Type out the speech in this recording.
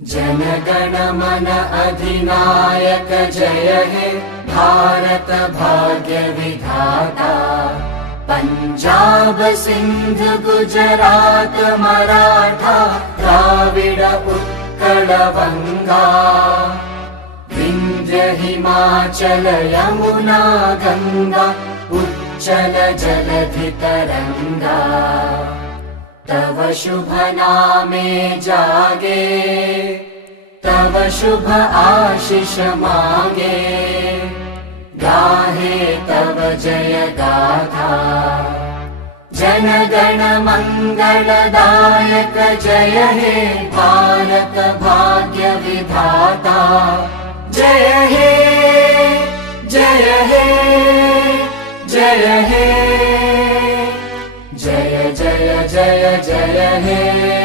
जन गण मन अधिनायक जय हे भारत भाग्य विधाता। पंजाब सिंध गुजरात मराठा द्राविड उत्कल बंगा। विंध्य हिमाचल यमुना गंगा उच्चल जलधि तरंगा। तव शुभ नामे जागे तव शुभ आशीष मागे। गाहे तव जय गाथा जन गण मंगलदायक जय हे भारत भाग्य विधाता। जय हे जय हे जय हे जय जय जय जय हे।